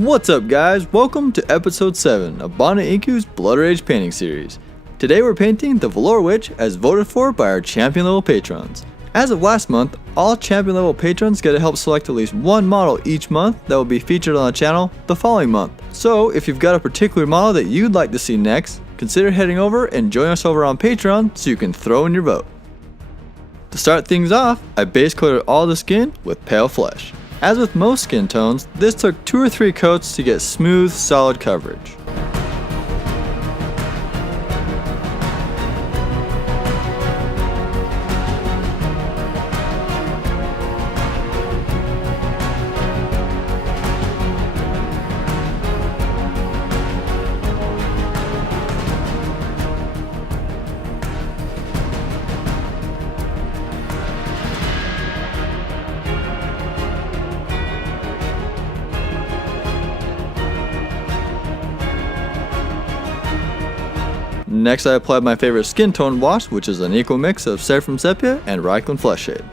What's up guys, welcome to episode 7 of Banda Inku's Blood Rage painting series. Today we're painting the Volur Witch as voted for by our champion level patrons. As of last month, all champion level patrons get to help select at least one model each month that will be featured on the channel the following month. So if you've got a particular model that you'd like to see next, consider heading over and join us over on Patreon so you can throw in your vote. To start things off, I base coated all the skin with pale flesh. As with most skin tones, this took 2 or 3 coats to get smooth, solid coverage. Next I applied my favorite skin tone wash, which is an equal mix of Seraphim Sepia and Reikland Fleshshade.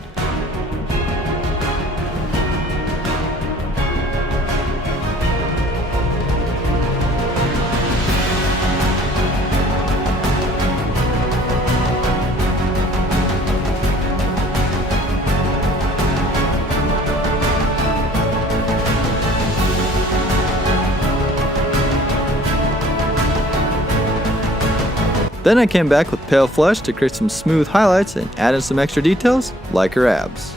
Then I came back with pale flesh to create some smooth highlights and add in some extra details, like her abs.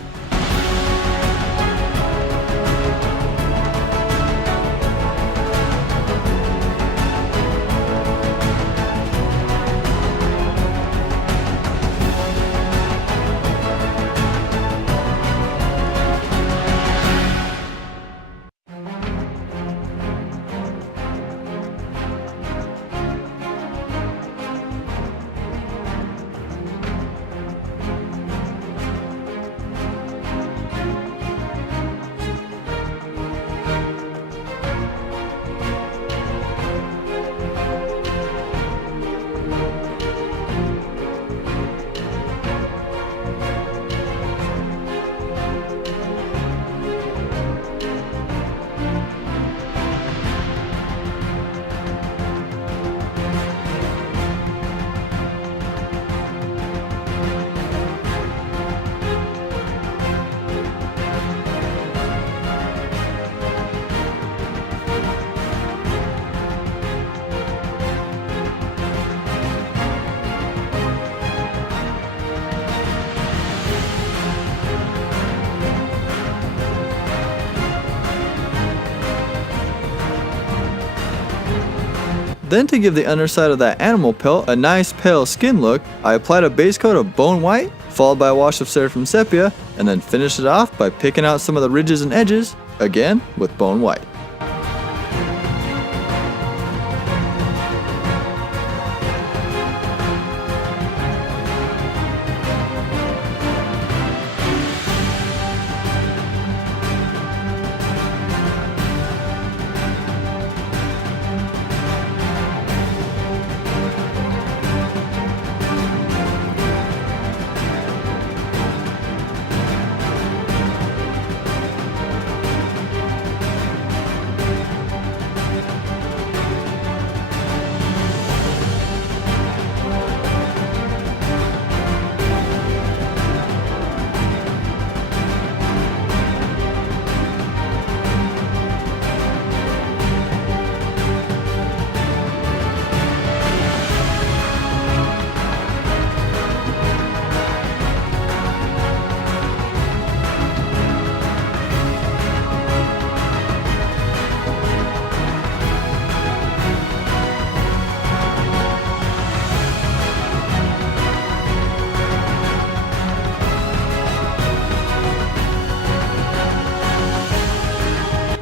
Then to give the underside of that animal pelt a nice pale skin look, I applied a base coat of Bonewhite, followed by a wash of Seraphim Sepia, and then finished it off by picking out some of the ridges and edges, again with Bonewhite.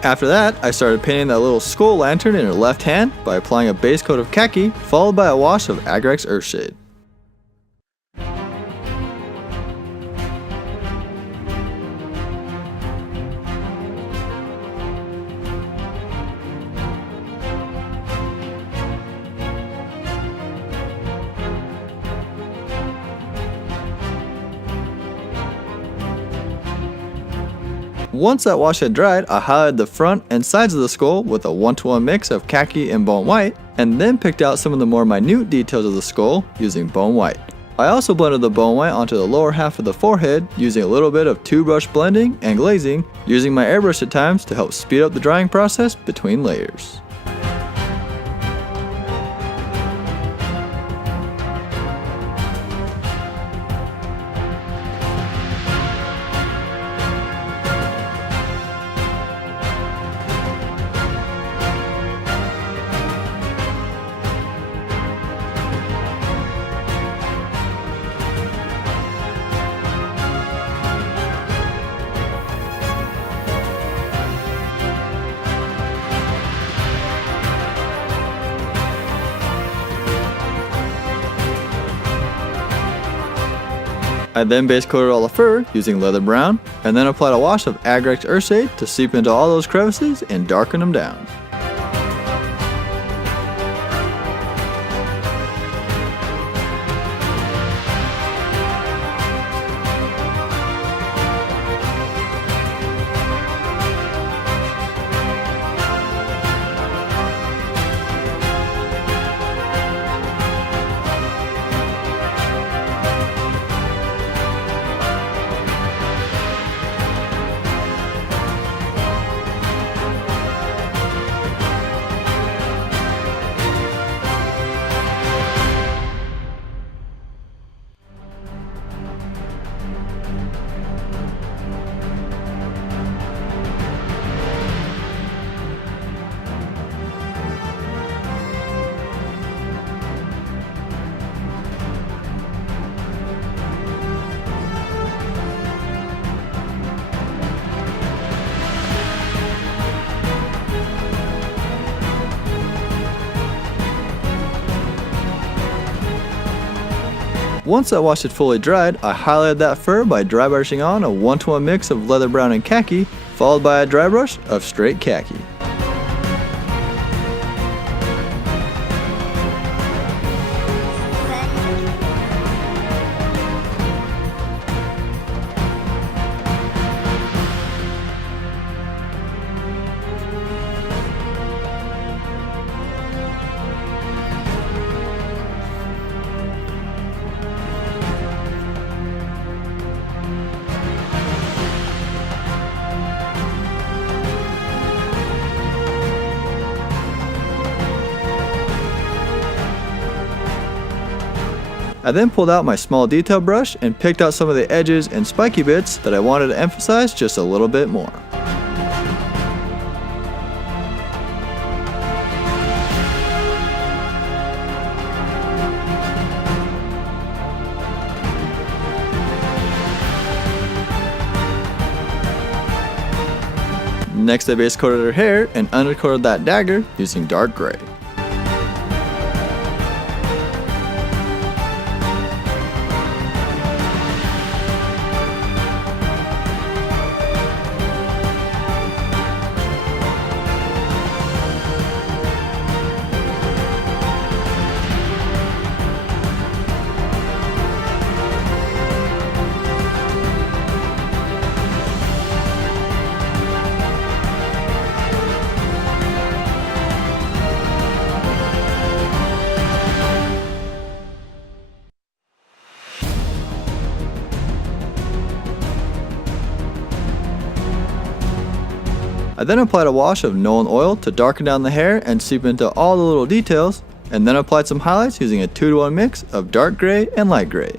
After that, I started painting that little skull lantern in her left hand by applying a base coat of Khaki, followed by a wash of Agrax Earthshade. Once that wash had dried, I highlighted the front and sides of the skull with a 1-to-1 mix of Khaki and Bonewhite, and then picked out some of the more minute details of the skull using Bonewhite. I also blended the Bonewhite onto the lower half of the forehead using a little bit of 2-brush blending and glazing, using my airbrush at times to help speed up the drying process between layers. I then base coated all the fur using leather brown, and then applied a wash of Agrax Earthshade to seep into all those crevices and darken them down. Once that wash had fully dried, I highlighted that fur by dry brushing on a 1-to-1 mix of leather brown and khaki, followed by a dry brush of straight khaki. I then pulled out my small detail brush and picked out some of the edges and spiky bits that I wanted to emphasize just a little bit more. Next I base coated her hair and undercoated that dagger using dark gray. I then applied a wash of Nuln Oil to darken down the hair and seep into all the little details, and then applied some highlights using a 2-to-1 mix of dark gray and light gray.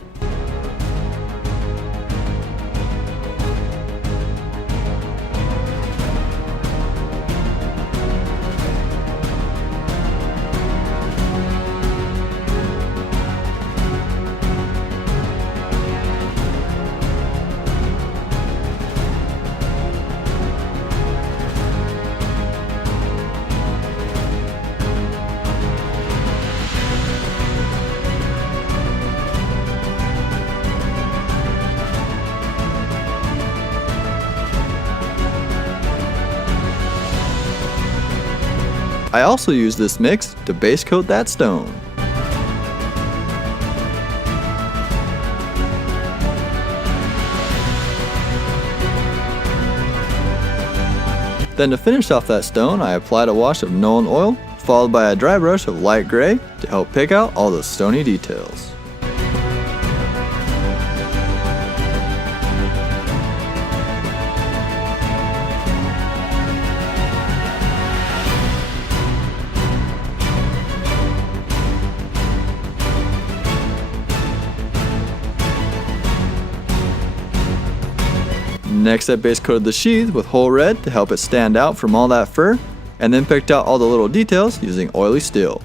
I also used this mix to base coat that stone. Then to finish off that stone, I applied a wash of Nuln Oil, followed by a dry brush of light gray to help pick out all the stony details. Next I base coated the sheath with whole red to help it stand out from all that fur, and then picked out all the little details using oily steel.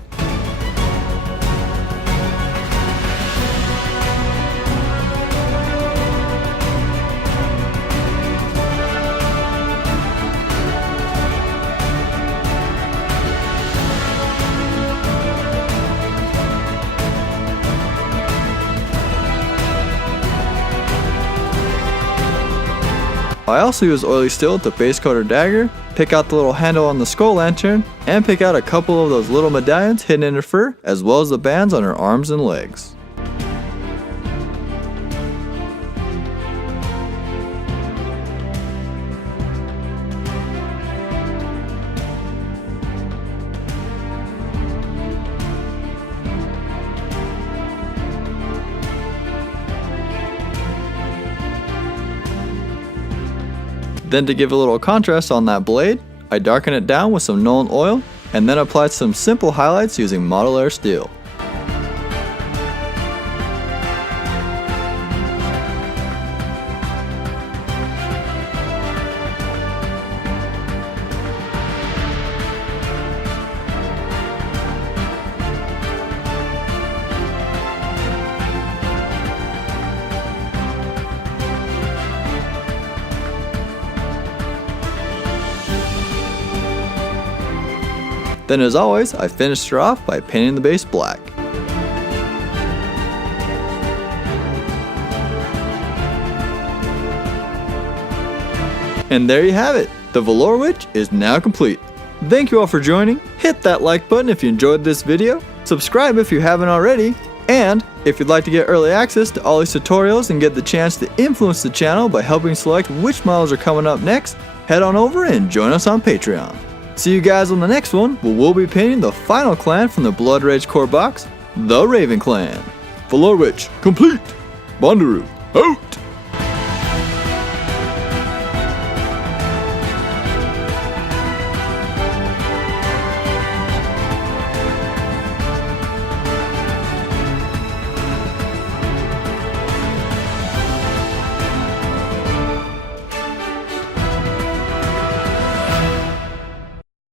I also use oily steel to base coat her dagger, pick out the little handle on the skull lantern, and pick out a couple of those little medallions hidden in her fur, as well as the bands on her arms and legs. Then to give a little contrast on that blade, I darken it down with some Nuln Oil, and then applied some simple highlights using Model Air steel. Then as always, I finished her off by painting the base black. And there you have it! The Volur Witch is now complete. Thank you all for joining, hit that like button if you enjoyed this video, subscribe if you haven't already, and if you'd like to get early access to all these tutorials and get the chance to influence the channel by helping select which models are coming up next, head on over and join us on Patreon. See you guys on the next one, where we'll be painting the final clan from the Blood Rage core box, the Raven Clan. Volur Witch complete! Banda out!